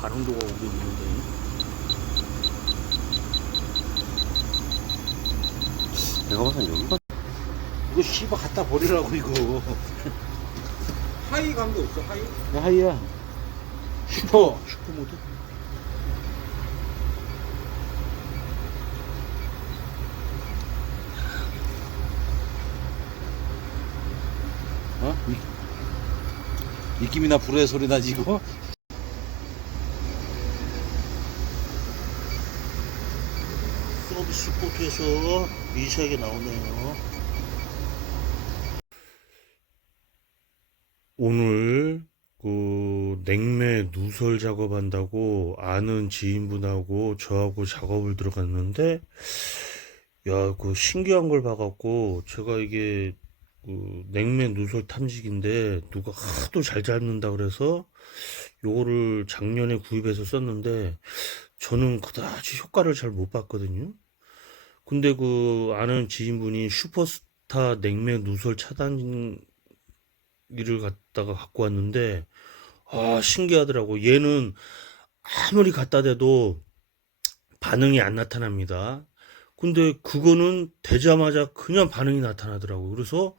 반응도가 오고 있는데 내가 봐선 여기가 이거 씨발 갖다 버리라고 이거 하이 감도 없어 하이? 야 하이야 슈퍼 슈퍼 모드 어? 이, 입김이나 불의 소리 나지 이거? 서비 스 포트에서 미세하게 나오네요 오늘 그 냉매 누설 작업한다고 아는 지인분하고 저하고 작업을 들어갔는데 야 그 신기한 걸 봐갖고 제가 이게 그 냉매 누설 탐지기인데 누가 하도 잘 잡는다 그래서 요거를 작년에 구입해서 썼는데 저는 그다지 효과를 잘 못 봤거든요. 근데 그 아는 지인분이 슈퍼스타 냉매 누설 차단 이를 갖다가 갖고 왔는데 아 신기하더라고. 얘는 아무리 갖다 대도 반응이 안 나타납니다. 근데 그거는 대자마자 그냥 반응이 나타나더라고. 그래서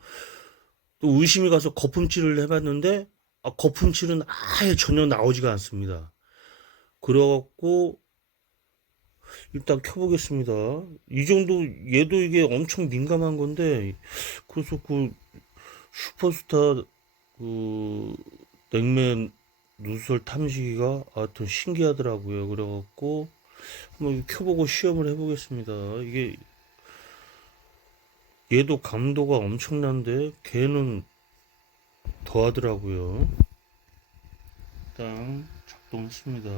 또 의심이 가서 거품칠을 해봤는데 아, 거품칠은 아예 전혀 나오지가 않습니다. 그래갖고 일단 켜보겠습니다 이 정도 얘도 이게 엄청 민감한 건데 그래서 그 슈퍼스타 그 냉면 누설 탐지기가 하여튼 신기하더라고요. 그래갖고 한번 켜보고 시험을 해보겠습니다. 이게 얘도 감도가 엄청난데 걔는 더 하더라고요. 일단 작동했습니다.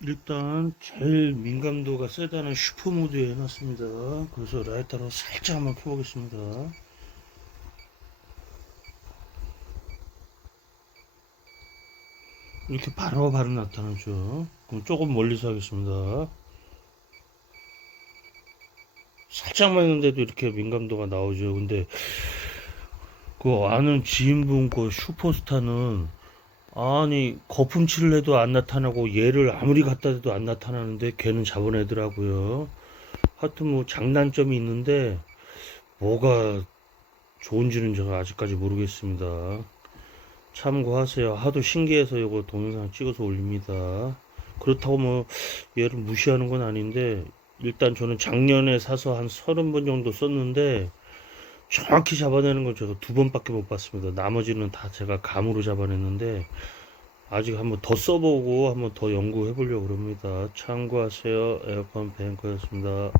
일단 제일 민감도가 세다는 슈퍼 모드에 해놨습니다. 그래서 라이터로 살짝 한번 켜보겠습니다. 이렇게 바로 바로 나타나죠. 그럼 조금 멀리서 하겠습니다. 살짝만 했는데도 이렇게 민감도가 나오죠. 근데 그 아는 지인분 그 슈퍼스타는 아니 거품칠을 해도 안 나타나고 얘를 아무리 갖다 대도 안 나타나는데 걔는 잡아내더라고요. 하여튼 뭐 장단점이 있는데 뭐가 좋은지는 제가 아직까지 모르겠습니다. 참고하세요. 하도 신기해서 이거 동영상 찍어서 올립니다. 그렇다고 뭐 얘를 무시하는 건 아닌데 일단 저는 작년에 사서 한 서른 번 정도 썼는데 정확히 잡아내는 걸 제가 두 번밖에 못 봤습니다. 나머지는 다 제가 감으로 잡아냈는데 아직 한번 더 써보고 한번 더 연구해 보려고 합니다. 참고하세요. 에어컨 뱅커였습니다.